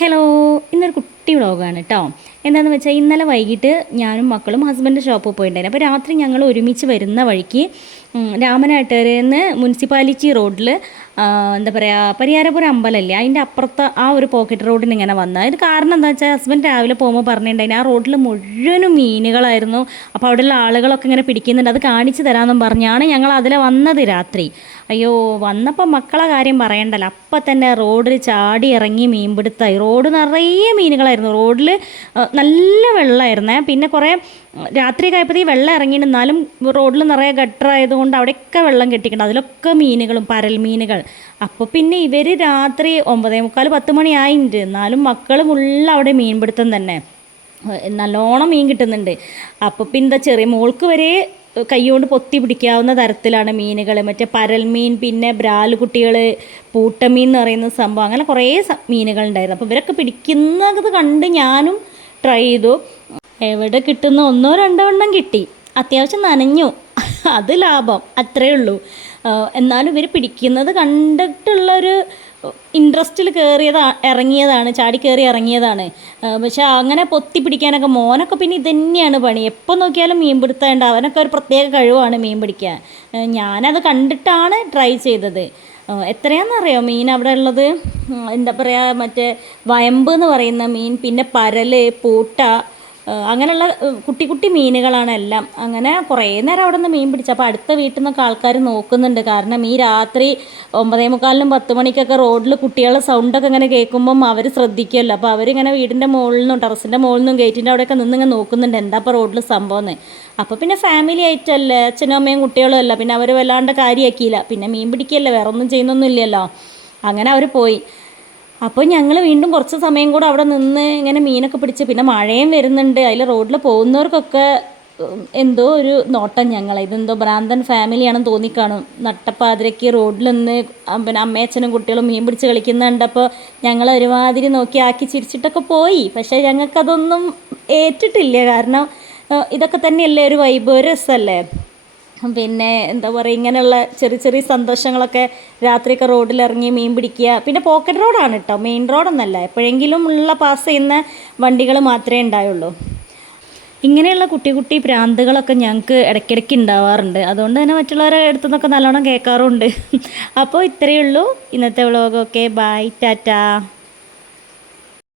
Hello, ഇന്നൊരു കുട്ടി വ്ളോഗാണ് കേട്ടോ. എന്താണെന്ന് വെച്ചാൽ ഇന്നലെ വൈകിട്ട് ഞാനും മക്കളും ഹസ്ബൻഡ് ഷോപ്പിൽ പോയിട്ടുണ്ടായിരുന്നു. അപ്പോൾ രാത്രി ഞങ്ങൾ ഒരുമിച്ച് വരുന്ന വഴിക്ക് രാമനാട്ടുകരയിൽ മുനിസിപ്പാലിറ്റി റോഡിൽ എന്താ പറയുക, പരിയാരപുരം അമ്പലമല്ലേ, അതിൻ്റെ അപ്പുറത്ത് ആ ഒരു പോക്കറ്റ് റോഡിന് ഇങ്ങനെ വന്നത്. ഇത് കാരണം എന്താ വെച്ചാൽ ഹസ്ബൻഡ് രാവിലെ പോകുമ്പോൾ പറഞ്ഞിട്ടുണ്ടായിരുന്നു ആ റോഡിൽ മുഴുവനും മീനുകളായിരുന്നു. അപ്പോൾ അവിടെയുള്ള ആളുകളൊക്കെ ഇങ്ങനെ പിടിക്കുന്നുണ്ട്, അത് കാണിച്ചു തരാമെന്നും പറഞ്ഞാണ് ഞങ്ങൾ അതിലെ വന്നത് രാത്രി. അയ്യോ, വന്നപ്പോൾ മക്കളെ കാര്യം പറയണ്ടല്ലോ, അപ്പം തന്നെ റോഡിൽ ചാടി ഇറങ്ങി മീൻപിടുത്തമായി. റോഡ് നിറയെ മീനുകളായിരുന്നു. റോഡിൽ നല്ല വെള്ളമായിരുന്നേ. പിന്നെ കുറേ രാത്രിയൊക്കെ ആയപ്പോഴത്തേക്ക് വെള്ളം ഇറങ്ങിയിട്ട്, എന്നാലും റോഡിൽ നിറയെ ഗട്ടറായതുകൊണ്ട് അവിടെയൊക്കെ വെള്ളം കെട്ടിക്കണം. അതിലൊക്കെ മീനുകളും പരൽ മീനുകൾ. അപ്പോൾ പിന്നെ ഇവർ രാത്രി 9:45 10 മണി ആയിട്ടുണ്ട്, എന്നാലും മക്കൾ മുള്ള അവിടെ മീൻപിടുത്തം തന്നെ. നല്ലോണം മീൻ കിട്ടുന്നുണ്ട്. അപ്പോൾ പിന്നെ ചെറിയ മോൾക്ക് വരെ കൈകൊണ്ട് പൊത്തി പിടിക്കാവുന്ന തരത്തിലാണ് മീനുകൾ. മറ്റേ പരൽമീൻ, പിന്നെ ബ്രാല് കുട്ടികൾ, പൂട്ടമീൻ എന്ന് പറയുന്ന സംഭവം, അങ്ങനെ കുറേ മീനുകളുണ്ടായിരുന്നു. അപ്പോൾ ഇവരൊക്കെ പിടിക്കുന്നത് കണ്ട് ഞാനും ട്രൈ ചെയ്തു. എവിടെ കിട്ടുന്ന ഒന്നോ രണ്ടോ എണ്ണം കിട്ടി, അത്യാവശ്യം നനഞ്ഞു, അത് ലാഭം, അത്രയേ ഉള്ളൂ. എന്നാലും ഇവർ പിടിക്കുന്നത് കണ്ടിട്ടുള്ളൊരു ഇൻട്രസ്റ്റിൽ ഇറങ്ങിയതാണ്, ചാടി കയറി ഇറങ്ങിയതാണ്. പക്ഷെ അങ്ങനെ പൊത്തി പിടിക്കാനൊക്കെ മോനൊക്കെ പിന്നെ ഇതന്നെയാണ് പണി. എപ്പോൾ നോക്കിയാലും മീൻ പിടുത്തമുണ്ട്. അവനൊക്കെ ഒരു പ്രത്യേക കഴിവാണ് മീൻ പിടിക്കാൻ. ഞാനത് കണ്ടിട്ടാണ് ട്രൈ ചെയ്തത്. എത്രയാണെന്നറിയോ മീൻ അവിടെ ഉള്ളത്? എന്താ പറയുക, മറ്റേ വയമ്പ് എന്ന് പറയുന്ന മീൻ, പിന്നെ പരൽ, പൂട്ട, അങ്ങനെയുള്ള കുട്ടി കുട്ടി മീനുകളാണ് എല്ലാം. അങ്ങനെ കുറേ നേരം അവിടെ നിന്ന് മീൻ പിടിച്ചു. അപ്പോൾ അടുത്ത വീട്ടിൽ നിന്നൊക്കെ ആൾക്കാർ നോക്കുന്നുണ്ട്. കാരണം ഈ രാത്രി 9:45 10 മണിക്കൊക്കെ റോഡിൽ കുട്ടികളുടെ സൗണ്ടൊക്കെ ഇങ്ങനെ കേൾക്കുമ്പം അവർ ശ്രദ്ധിക്കുമല്ലോ. അപ്പോൾ അവരിങ്ങനെ വീടിൻ്റെ മുകളിൽ നിന്നും ടെറസിൻ്റെ മുകളിൽ നിന്നും ഗേറ്റിൻ്റെ അവിടെയൊക്കെ നിന്നിങ്ങനെ നോക്കുന്നുണ്ട് എന്താ ഇപ്പോൾ റോഡിൽ സംഭവം എന്ന്. അപ്പോൾ പിന്നെ ഫാമിലി ആയിട്ടല്ലേ, അച്ഛനും അമ്മയും കുട്ടികളും അല്ല, പിന്നെ അവർ വല്ലാണ്ട് കാര്യമാക്കിയില്ല. പിന്നെ മീൻ പിടിക്കുകയല്ലേ, വേറെ ഒന്നും ചെയ്യുന്നൊന്നും ഇല്ലല്ലോ. അങ്ങനെ അവർ പോയി. അപ്പോൾ ഞങ്ങൾ വീണ്ടും കുറച്ച് സമയം കൂടെ അവിടെ നിന്ന് ഇങ്ങനെ മീനൊക്കെ പിടിച്ച്, പിന്നെ മഴയും വരുന്നുണ്ട്. അതിൽ റോഡിൽ പോകുന്നവർക്കൊക്കെ എന്തോ ഒരു നോട്ടം, ഇതെന്തോ ഭ്രാന്തൻ ഫാമിലിയാണെന്ന് തോന്നിക്കാണും. നട്ടപ്പാതിരയ്ക്ക് റോഡിൽ നിന്ന് പിന്നെ അമ്മയച്ഛനും കുട്ടികളും മീൻ പിടിച്ച് കളിക്കുന്നുണ്ട്. അപ്പോൾ ഞങ്ങൾ ഒരുമാതിരി നോക്കി ആക്കി ചിരിച്ചിട്ടൊക്കെ പോയി. പക്ഷേ ഞങ്ങൾക്കതൊന്നും ഏറ്റിട്ടില്ല. കാരണം ഇതൊക്കെ തന്നെയല്ലേ ഒരു വൈബ്, ഒരു രസമല്ലേ. പിന്നെ എന്താ പറയുക, ഇങ്ങനെയുള്ള ചെറിയ ചെറിയ സന്തോഷങ്ങളൊക്കെ രാത്രിയൊക്കെ റോഡിലിറങ്ങി മീൻ പിടിക്കുക. പിന്നെ പോക്കറ്റ് റോഡാണ് കേട്ടോ, മെയിൻ റോഡൊന്നല്ല. എപ്പോഴെങ്കിലും ഉള്ള പാസ് ചെയ്യുന്ന വണ്ടികൾ മാത്രമേ ഉണ്ടായുള്ളൂ. ഇങ്ങനെയുള്ള കുട്ടി കുട്ടി ഭ്രാന്തുകളൊക്കെ ഞങ്ങൾക്ക് ഇടയ്ക്കിടയ്ക്ക് ഉണ്ടാവാറുണ്ട്. അതുകൊണ്ട് തന്നെ മറ്റുള്ളവരെ അടുത്തു നിന്നൊക്കെ നല്ലോണം കേൾക്കാറുണ്ട്. അപ്പോൾ ഇത്രയേ ഉള്ളൂ ഇന്നത്തെ വ്ളോഗൊക്കെ. ബൈ, ടാറ്റാ.